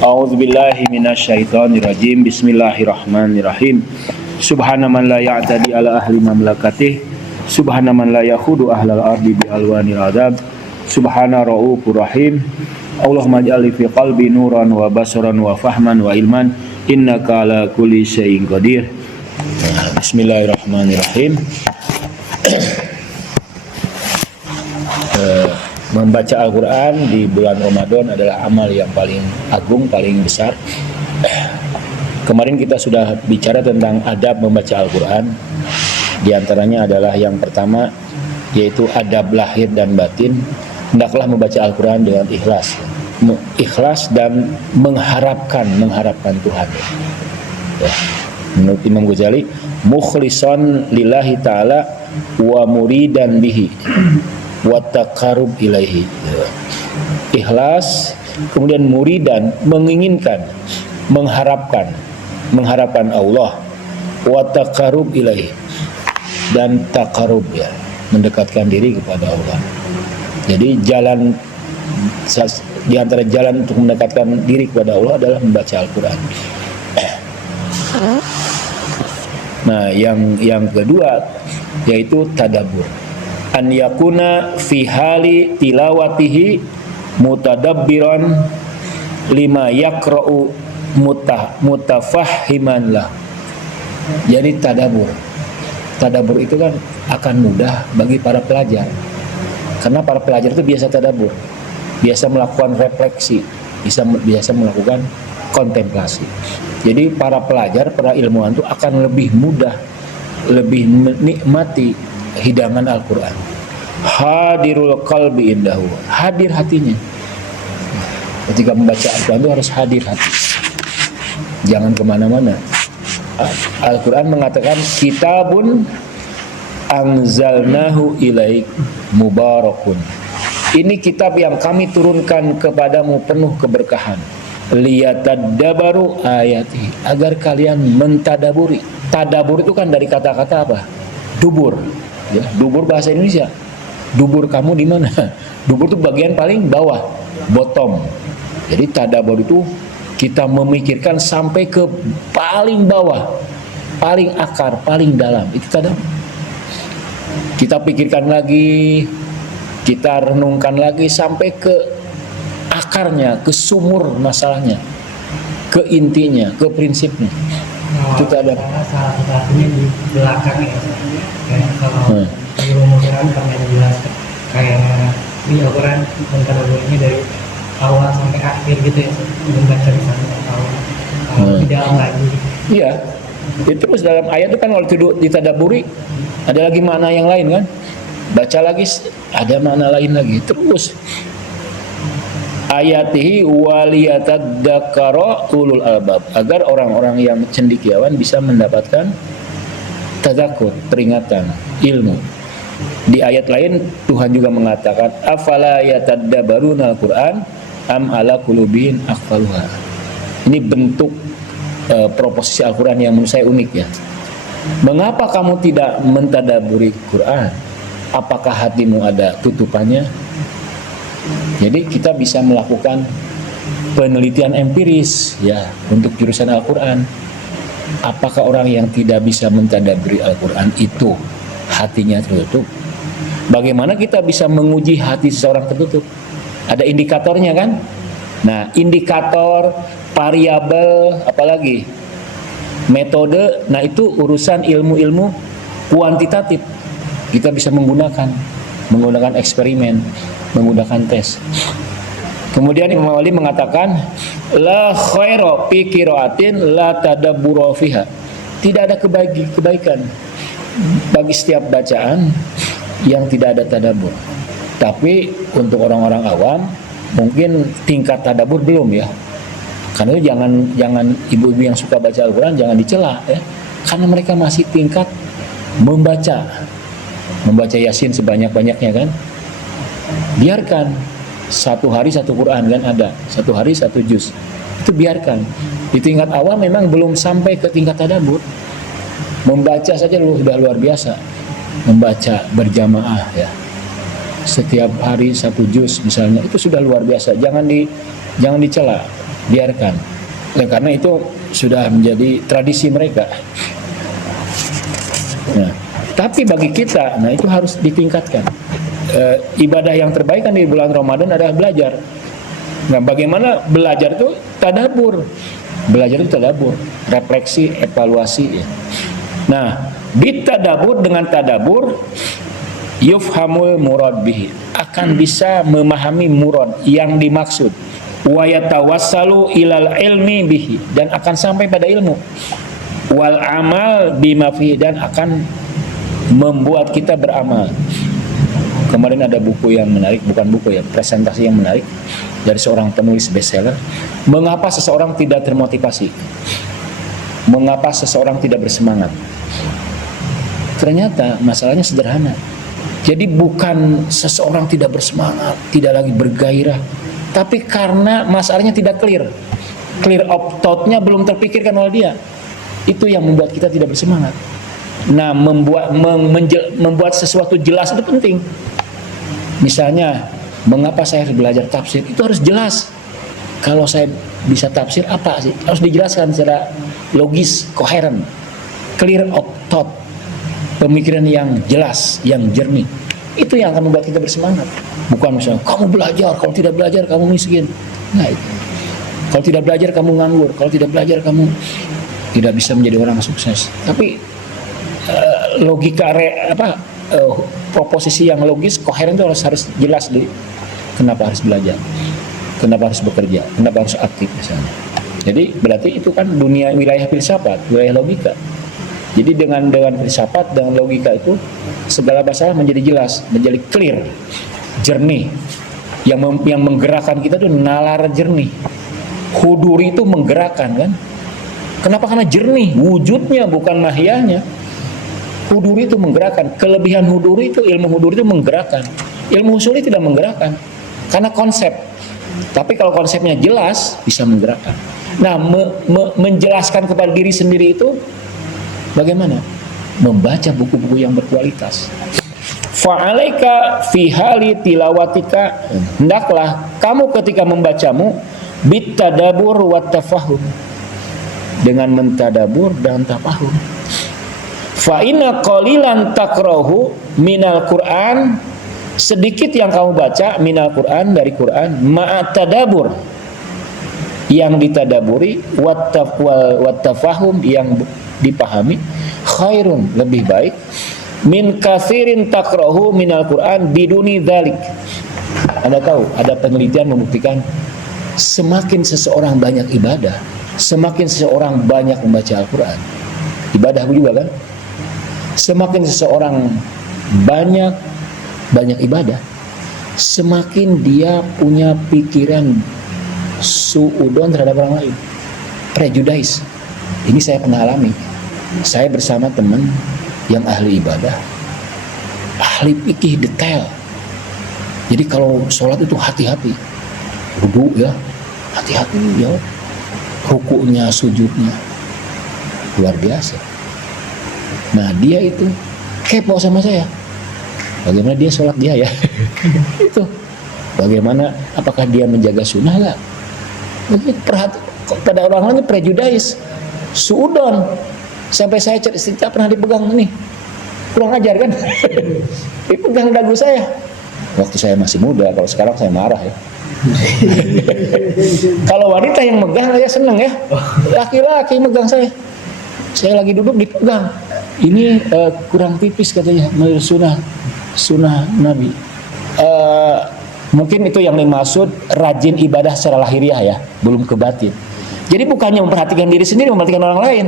A'udzubillahi minasyaitonirrajim. Bismillahirrahmanirrahim. Subhana man la ya'tadi ala ahli mamlakatih. Subhana man la yakhudu ahlal ardi bi alwanil adab. Subhana ra'ufur rahim. Allahumma ij'al fi qalbi nuran wa basaran wa fahman wa ilman. Innaka ala kulli syai'in qadir. Bismillahirrahmanirrahim. Membaca Al-Quran di bulan Ramadan adalah amal yang paling agung, paling besar. Kemarin kita sudah bicara tentang adab membaca Al-Quran. Di antaranya adalah yang pertama, yaitu adab lahir dan batin. Hendaklah membaca Al-Quran dengan ikhlas. Ikhlas dan mengharapkan Tuhan. Ya. Menurut Imam Ghazali, mukhlishon lillahi ta'ala wa muridan bihi wa taqarrub ilaihi. Ikhlas, kemudian muridan, menginginkan, mengharapkan Allah, wa taqarrub ilaihi, dan taqarrub, ya, mendekatkan diri kepada Allah. Jadi jalan di antara jalan untuk mendekatkan diri kepada Allah adalah membaca Al-Quran. Nah, yang kedua yaitu tadabbur. An yakuna fi hali tilawatihi mutadabbiran lima yaqra'u mutafahhiman lah. Jadi tadabbur itu kan akan mudah bagi para pelajar, karena para pelajar itu biasa tadabbur, biasa melakukan refleksi, biasa melakukan kontemplasi. Jadi para pelajar, para ilmuwan itu akan lebih mudah, lebih menikmati hidangan Al-Quran. Hadirul qalbi indahu, hadir hatinya. Ketika membaca Al-Quran itu harus hadir hati, jangan kemana-mana. Al-Quran mengatakan, kitabun anzalnahu ilaik mubarakun. Ini kitab yang kami turunkan kepadamu penuh keberkahan. Liyatadabbaru ayati, agar kalian mentadaburi. Tadabur itu kan dari kata-kata apa? Dubur. Ya, dubur bahasa Indonesia. Dubur kamu di mana? Dubur itu bagian paling bawah, bottom. Jadi tadabbur itu kita memikirkan sampai ke paling bawah, paling akar, paling dalam. Itu tadabbur. Kita pikirkan lagi, kita renungkan lagi sampai ke akarnya, ke sumur masalahnya, ke intinya, ke prinsipnya. Itu tadabbur. Salah satunya di belakang ya. Kayak kalau di Al-Quran pernah dijelaskan kayak di Al-Quran mentadabburnya dari awal sampai akhir gitu ya, membaca di sana kalau di dalam lagi. Iya. Itu terus dalam ayat itu kan waktu ditadaburi ada lagi makna yang lain kan? Baca lagi ada makna lain lagi. Terus ayatihi waliyatadzakara ulul albab, agar orang-orang yang cendekiawan bisa mendapatkan tadzakur, peringatan, ilmu. Di ayat lain Tuhan juga mengatakan, afala yatadabbaruna al-Qur'an am ala qulubin aqfaluha. Ini bentuk proposisi Al-Qur'an yang menurut saya unik ya. Mengapa kamu tidak mentadaburi Quran? Apakah hatimu ada tutupannya? Jadi kita bisa melakukan penelitian empiris ya untuk jurusan Al-Quran. Apakah orang yang tidak bisa mentadaburi Al-Quran itu hatinya tertutup? Bagaimana kita bisa menguji hati seseorang tertutup? Ada indikatornya kan? Nah, indikator, variabel, apalagi metode, nah itu urusan ilmu-ilmu kuantitatif. Kita bisa menggunakan eksperimen, menggunakan tes. Kemudian Imam Ali mengatakan, la khaira fi qiraatin la tadabbura fiha. Tidak ada kebaikan bagi setiap bacaan yang tidak ada tadabbur. Tapi untuk orang-orang awam mungkin tingkat tadabbur belum ya. Karena itu jangan ibu-ibu yang suka baca Al-Quran jangan dicela ya. Karena mereka masih tingkat membaca Yasin sebanyak-banyaknya kan. Biarkan satu hari satu Quran kan ada, satu hari satu juz, itu biarkan. Di tingkat awal memang belum sampai ke tingkat tadabbur. Membaca saja sudah luar biasa. Membaca berjamaah ya, setiap hari satu juz misalnya, itu sudah luar biasa. Jangan dicela. biarkan. Nah, karena itu sudah menjadi tradisi mereka. Nah, tapi bagi kita, nah itu harus ditingkatkan. Ibadah yang terbaik kan di bulan Ramadan adalah belajar. Nah, bagaimana belajar itu tadabbur. Belajar itu tadabbur, refleksi, evaluasi ya. Nah, bitadabbur dengan tadabbur yufhamul murad bihi, akan bisa memahami murad yang dimaksud. Wa yatawassalu ilal ilmi bihi, dan akan sampai pada ilmu. Wal amal bima fihi, dan akan membuat kita beramal. Kemarin ada buku yang menarik, bukan buku ya, presentasi yang menarik dari seorang penulis bestseller. Mengapa seseorang tidak termotivasi? Mengapa seseorang tidak bersemangat? Ternyata masalahnya sederhana. Jadi bukan seseorang tidak bersemangat, tidak lagi bergairah, tapi karena masalahnya tidak clear. Clear of thought-nya belum terpikirkan oleh dia. Itu yang membuat kita tidak bersemangat. Nah, membuat sesuatu jelas itu penting. Misalnya, mengapa saya harus belajar tafsir? Itu harus jelas. Kalau saya bisa tafsir, apa sih? Harus dijelaskan secara logis, koheren, clear of thought, pemikiran yang jelas, yang jernih. Itu yang akan membuat kita bersemangat. Bukan misalnya, kamu belajar, kalau tidak belajar kamu miskin. Nah, itu. Kalau tidak belajar kamu nganggur, kalau tidak belajar kamu tidak bisa menjadi orang sukses. Tapi logika proposisi yang logis, koheren itu harus jelas di kenapa harus belajar, kenapa harus bekerja, kenapa harus aktif misalnya. Jadi berarti itu kan dunia wilayah filsafat, wilayah logika. Jadi dengan filsafat, dengan logika itu segala masalah menjadi jelas, menjadi clear, jernih. Yang menggerakkan kita itu nalar jernih. Huduri itu menggerakkan kan? Kenapa? Karena jernih, wujudnya bukan mahiyahnya. Huduri itu menggerakkan. Kelebihan huduri itu, ilmu huduri itu menggerakkan. Ilmu usuli tidak menggerakkan, karena konsep. Tapi kalau konsepnya jelas, bisa menggerakkan. Nah, menjelaskan kepada diri sendiri itu bagaimana? Membaca buku-buku yang berkualitas. Fa'alaika fi hali tilawatika, hendaklah kamu ketika membacamu bitadabur wa tafahum, dengan mentadabur dan tafahum. Fa inna qalilan takrahu minal Qur'an, sedikit yang kamu baca minal Qur'an, dari Qur'an, ma'at tadabur, yang ditadaburi, wat tafahum, yang dipahami, khairun, lebih baik, min katsirin takrahu minal Qur'an biduni dzalik. Anda tahu, ada penelitian membuktikan semakin seseorang banyak ibadah, semakin seseorang banyak membaca Al-Qur'an. Ibadah juga kan? Semakin seseorang banyak ibadah, semakin dia punya pikiran suudon terhadap orang lain, prejudice. Ini saya pernah alami. Saya bersama teman yang ahli ibadah, ahli fikih detail. Jadi kalau sholat itu hati-hati, wudu ya, hati-hati ya, rukuknya, sujudnya, luar biasa. Nah, dia itu kepo sama saya. Bagaimana dia sholat dia ya? Itu. Bagaimana, apakah dia menjaga sunnah lah? Begitu pada orang lain prejudice, suudon. Sampai saya cerita pernah dipegang nih. Kurang ajar kan? Dipegang dagu saya. Waktu saya masih muda, kalau sekarang saya marah ya. Kalau wanita yang megang saya seneng ya. Laki-laki megang saya. Saya lagi duduk dipegang. Ini kurang tipis katanya, menurut sunnah Nabi. Mungkin itu yang dimaksud rajin ibadah secara lahiriah ya, belum ke batin. Jadi bukannya memperhatikan diri sendiri, memperhatikan orang lain.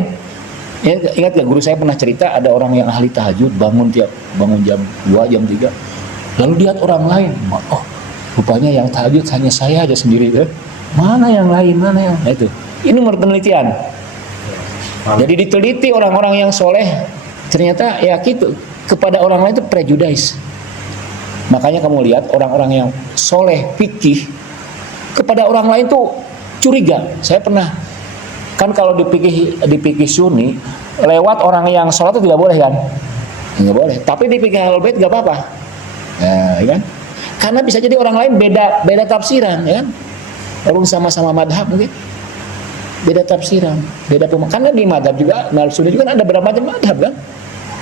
Ya, ingat gak, guru saya pernah cerita ada orang yang ahli tahajud, bangun jam 2, jam 3. Lalu lihat orang lain, oh rupanya yang tahajud hanya saya aja sendiri ya. Mana yang lain, mana yang nah, itu. Ini menurut penelitian. Jadi diteliti orang-orang yang soleh, ternyata ya gitu, kepada orang lain itu prejudice. Makanya kamu lihat orang-orang yang soleh fikih kepada orang lain tuh curiga. Saya pernah, kan kalau di fikih Sunni lewat orang yang sholat itu tidak boleh kan? Nggak boleh. Tapi di fikih Ahlul Bait nggak apa-apa. Nah, ya kan? Karena bisa jadi orang lain beda tafsiran, ya kan? Orang sama-sama madhab mungkin beda tafsiran, beda pemahaman. Karena di madhab juga, sudah juga ada berapa macam madhab kan?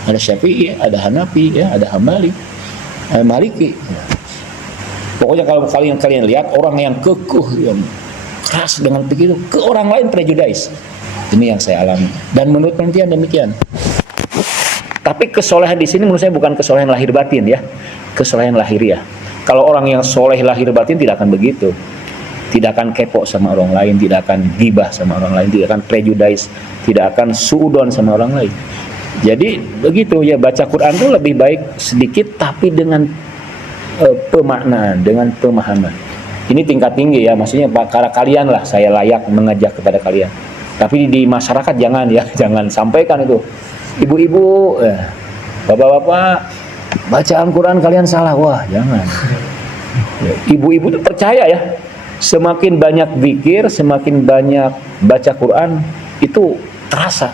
Ada Syafi'i, ada Hanafi, ya, ada Hambali, ada Maliki. Pokoknya kalau kalian lihat orang yang kekeh, yang keras dengan begitu, ke orang lain prejudice. Ini yang saya alami. Dan menurut penelitian demikian. Tapi kesolehan di sini menurut saya bukan kesolehan lahir batin ya, kesolehan lahiriah. Kalau orang yang soleh lahir batin tidak akan begitu. Tidak akan kepo sama orang lain, tidak akan gibah sama orang lain, tidak akan prejudice, tidak akan suudon sama orang lain. Jadi begitu ya, baca Quran itu lebih baik sedikit tapi dengan pemaknaan, dengan pemahaman. Ini tingkat tinggi ya, maksudnya karena kalian lah saya layak mengajak kepada kalian. Tapi di masyarakat jangan ya, jangan sampaikan itu. Ibu-ibu, bapak-bapak, bacaan Quran kalian salah, wah jangan. Ibu-ibu tuh percaya ya. Semakin banyak zikir, semakin banyak baca Quran, itu terasa.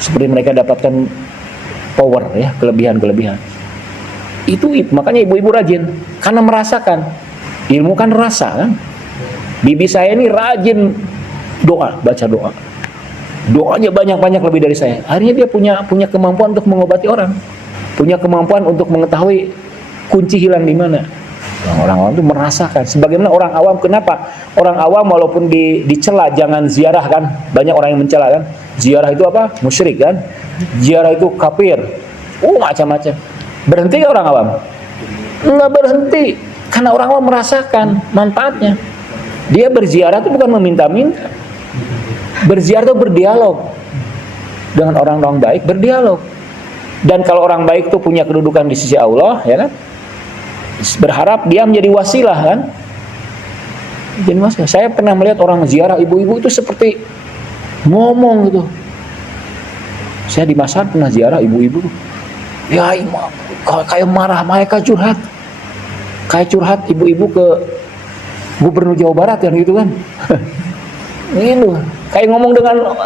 Seperti mereka dapatkan power ya, kelebihan-kelebihan. Itu makanya ibu-ibu rajin, karena merasakan. Ilmu kan rasa kan. Bibi saya ini rajin doa, baca doa. Doanya banyak-banyak lebih dari saya. Akhirnya dia punya kemampuan untuk mengobati orang. Punya kemampuan untuk mengetahui kunci hilang di mana. Orang awam itu merasakan. Sebagaimana orang awam, kenapa? Orang awam walaupun dicela jangan ziarah kan. Banyak orang yang mencela kan. Ziarah itu apa? Musyrik kan. Ziarah itu kafir. Macam-macam. Berhenti gak orang awam? Enggak berhenti. Karena orang awam merasakan manfaatnya. Dia berziarah itu bukan meminta-minta. Berziarah itu berdialog. Dengan orang-orang baik berdialog. Dan kalau orang baik itu punya kedudukan di sisi Allah, ya kan? Berharap dia menjadi wasilah kan. Jadi wasilah. Saya pernah melihat orang ziarah ibu-ibu itu seperti ngomong gitu. Saya di Masar pernah ziarah ibu-ibu. Ya imam, kayak marah, mereka curhat. Kayak curhat ibu-ibu ke Gubernur Jawa Barat yang gitu kan. Ini kayak ngomong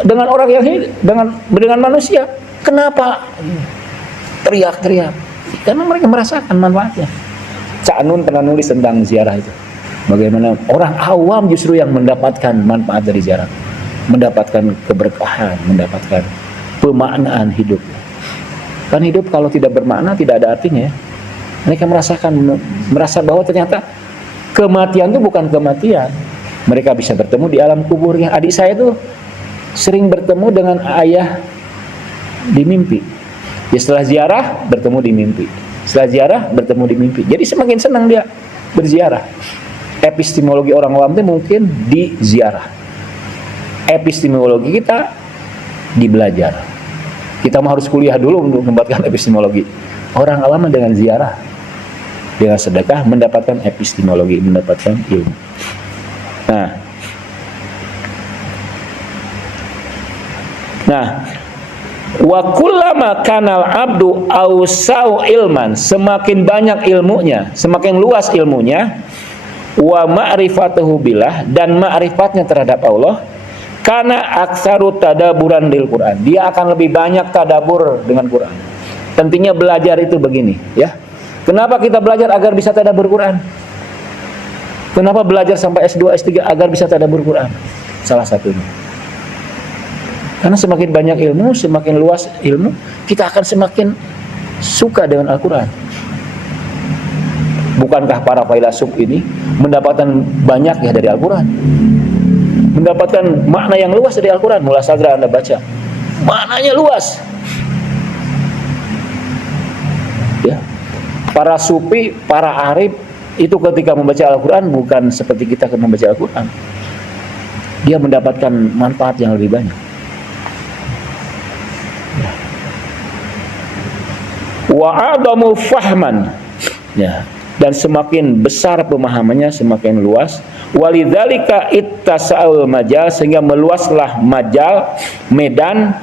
dengan orang yang dengan manusia. Kenapa? Teriak-teriak. Karena mereka merasakan manfaatnya. Cak Nun pernah nulis tentang ziarah itu. Bagaimana orang awam justru yang mendapatkan manfaat dari ziarah. Mendapatkan keberkahan, mendapatkan pemaknaan hidup. Kan hidup kalau tidak bermakna tidak ada artinya ya. Mereka merasa bahwa ternyata kematian itu bukan kematian. Mereka bisa bertemu di alam kuburnya. Adik saya tuh sering bertemu dengan ayah di mimpi. Ya setelah ziarah bertemu di mimpi. Setelah ziarah bertemu di mimpi. Jadi semakin senang dia berziarah. Epistemologi orang awam itu mungkin di ziarah. Epistemologi kita di belajar. Kita mau harus kuliah dulu untuk mendapatkan epistemologi. Orang awam dengan ziarah, dengan sedekah mendapatkan epistemologi, mendapatkan ilmu. Nah, wa kullama kanal abdu ausau ilman, semakin banyak ilmunya, semakin luas ilmunya, wa ma'rifatuhu billah, dan ma'rifatnya terhadap Allah, kana aktsaru tadaburan lil Quran, dia akan lebih banyak tadabur dengan Quran. Pentingnya belajar itu begini ya. Kenapa kita belajar? Agar bisa tadabur Quran. Kenapa belajar sampai S2, S3? Agar bisa tadabur Quran. Salah satunya. Karena semakin banyak ilmu, semakin luas ilmu, kita akan semakin suka dengan Al-Quran. Bukankah para filsuf ini mendapatkan banyak ya dari Al-Quran? Mendapatkan makna yang luas dari Al-Quran. Mulai sadra Anda baca, maknanya luas. Ya. Para sufi, para arif itu ketika membaca Al-Quran bukan seperti kita ketika membaca Al-Quran. Dia mendapatkan manfaat yang lebih banyak. Wa'adamu fahman, ya, dan semakin besar pemahamannya, semakin luas. Walidzalika ittasa'ul majal, sehingga meluaslah majal, medan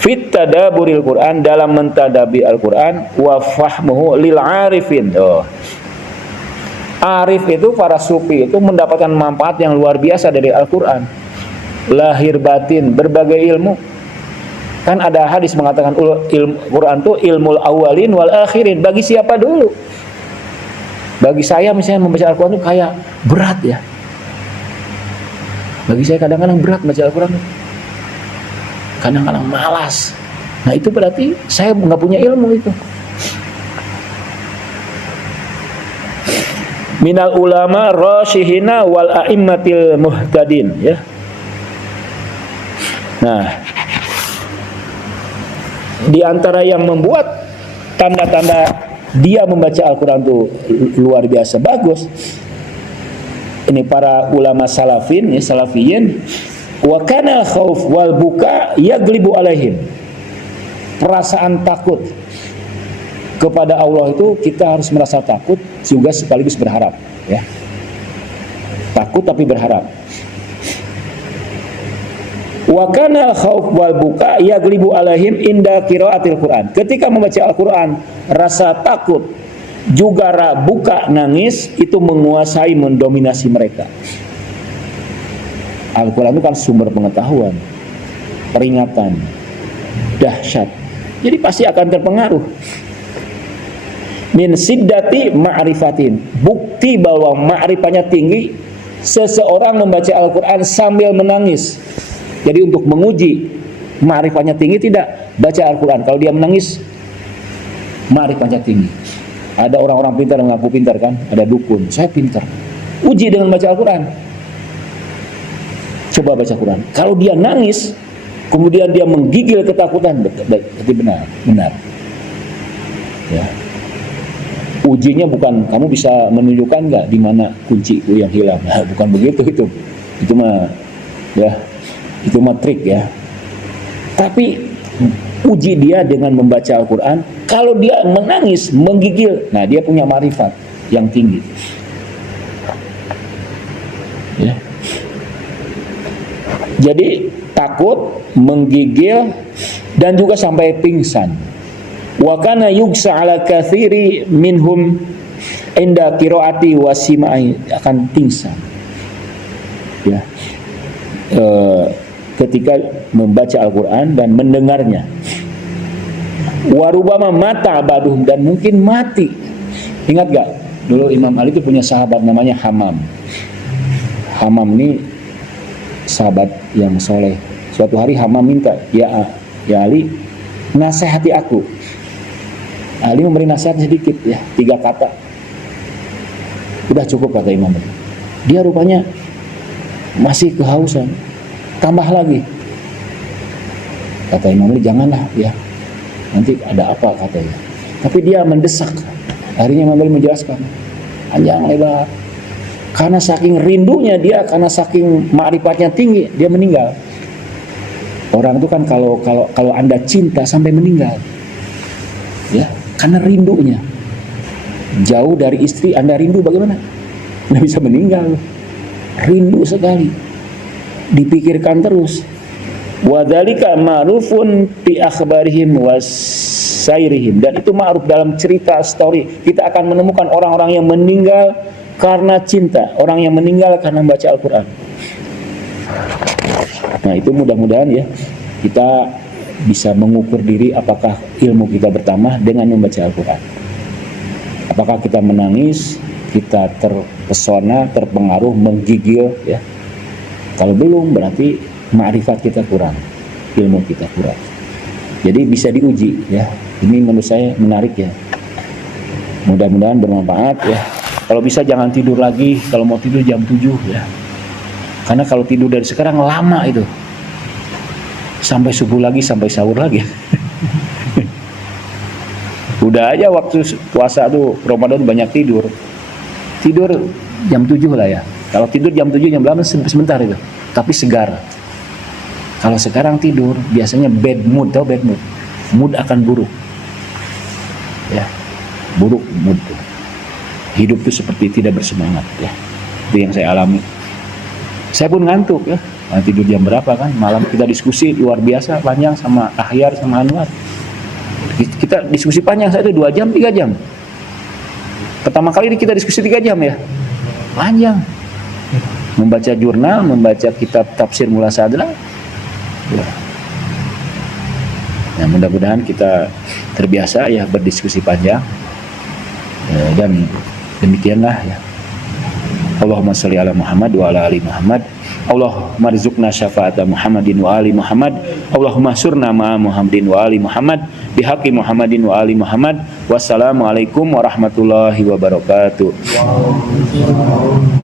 fit tadaburil Quran, dalam mentadabi Al-Quran, wa fahmuhu lil arifin. Arif itu, para sufi itu mendapatkan manfaat yang luar biasa dari Al-Quran. Lahir batin, berbagai ilmu. Kan ada hadis mengatakan ilmu Quran itu ilmul awalin wal akhirin. Bagi siapa dulu? Bagi saya misalnya membaca Al-Quran itu kayak berat ya. Bagi saya kadang-kadang berat baca Al-Quran, kadang-kadang malas. Nah itu berarti saya nggak punya ilmu itu. Minal ulama rasyihina wal a'immatil muhtadin, ya. Nah, di antara yang membuat tanda-tanda dia membaca Al-Quran itu luar biasa bagus, ini para ulama salafin, ya, salafiyin, wa kana khauf wal buka yaglibu alaihim. Perasaan takut kepada Allah itu kita harus merasa takut juga sekaligus berharap, ya. Takut tapi berharap. Wa kana khauf wal buka yaglibu alaihim inda qiraatil Quran. Ketika membaca Al-Quran, rasa takut juga buka nangis itu menguasai, mendominasi mereka. Al-Quran itu kan sumber pengetahuan, peringatan, dahsyat. Jadi pasti akan terpengaruh. Min siddati ma'rifatin, bukti bahwa ma'rifatnya tinggi, seseorang membaca Al-Quran sambil menangis. Jadi untuk menguji ma'rifatnya tinggi, tidak baca Al-Quran. Kalau dia menangis, ma'rifatnya tinggi. Ada orang-orang pintar yang ngaku pintar kan, ada dukun, saya pintar. Uji dengan baca Al-Quran. Coba baca Quran. Kalau dia nangis, kemudian dia menggigil ketakutan, berarti benar. Ya. Ujinya bukan kamu bisa menunjukkan nggak di mana kunciku yang hilang. Nah, bukan begitu itu. Itu mah, ya, itu mah trik, ya. Tapi uji dia dengan membaca Al-Quran. Kalau dia menangis, menggigil, nah dia punya marifat yang tinggi. Ya. Jadi takut, menggigil, dan juga sampai pingsan. Wa kana yugsa ala katsiri minhum inda qiraati wa simai, akan pingsan. Ya. Ketika membaca Al-Quran dan mendengarnya. Warubama mata abaduhum, dan mungkin mati. Ingat gak? Dulu Imam Ali itu punya sahabat namanya Hamam. Hamam ini sahabat yang soleh. Suatu hari Hamam minta, ya Ali, nasihati aku. Ali memberi nasihat sedikit, ya, 3 kata. Udah cukup, kata Imam Ali. Dia rupanya masih kehausan, tambah lagi. Kata Imam Ali, janganlah, ya, nanti ada apa, katanya. Tapi dia mendesak. Akhirnya Imam Ali menjelaskan panjang lebar. Karena saking rindunya dia, karena saking ma'rifatnya tinggi, dia meninggal. Orang itu kan kalau Anda cinta sampai meninggal, ya, karena rindunya. Jauh dari istri, Anda rindu bagaimana? Nggak bisa meninggal. Rindu sekali, dipikirkan terus. Wadzalika ma'rufun fi akhbarihim wasairihim, dan itu ma'ruf dalam cerita story. Kita akan menemukan orang-orang yang meninggal karena cinta, orang yang meninggal karena membaca Al-Quran. Nah itu mudah-mudahan, ya, kita bisa mengukur diri apakah ilmu kita bertambah dengan membaca Al-Quran. Apakah kita menangis, kita terpesona, terpengaruh, menggigil, ya. Kalau belum, berarti ma'rifat kita kurang, ilmu kita kurang. Jadi bisa diuji, ya. Ini menurut saya menarik, ya. Mudah-mudahan bermanfaat, ya. Kalau bisa jangan tidur lagi, kalau mau tidur jam 7, ya. Karena kalau tidur dari sekarang lama itu. Sampai subuh lagi, sampai sahur lagi. Udah aja waktu puasa tuh Ramadan banyak tidur. Tidur jam 7 lah, ya. Kalau tidur jam 7, jam 8 sebentar itu. Tapi segar. Kalau sekarang tidur biasanya bad mood, tau bad mood. Mood akan buruk. Ya. Buruk mood. Hidup itu seperti tidak bersemangat, ya. Itu yang saya alami. Saya pun ngantuk, ya. Nah, tidur jam berapa kan? Malam kita diskusi luar biasa panjang sama Ahyar sama Anwar. Kita diskusi panjang, saya itu 2 jam, 3 jam. Pertama kali kita diskusi 3 jam, ya. Panjang. Membaca jurnal, membaca kitab tafsir Mula Sadra. Ya. Nah, mudah-mudahan kita terbiasa, ya, berdiskusi panjang. Dan demikianlah, ya. Allahumma sholli ala Muhammad wa ala ali Muhammad. Allahumma rizukna syafa'ata Muhammadin wa ali Muhammad. Allahumma surna ma'a Muhammadin wa ali Muhammad bihaqi Muhammadin wa ali Muhammad. Wassalamualaikum warahmatullahi wabarakatuh.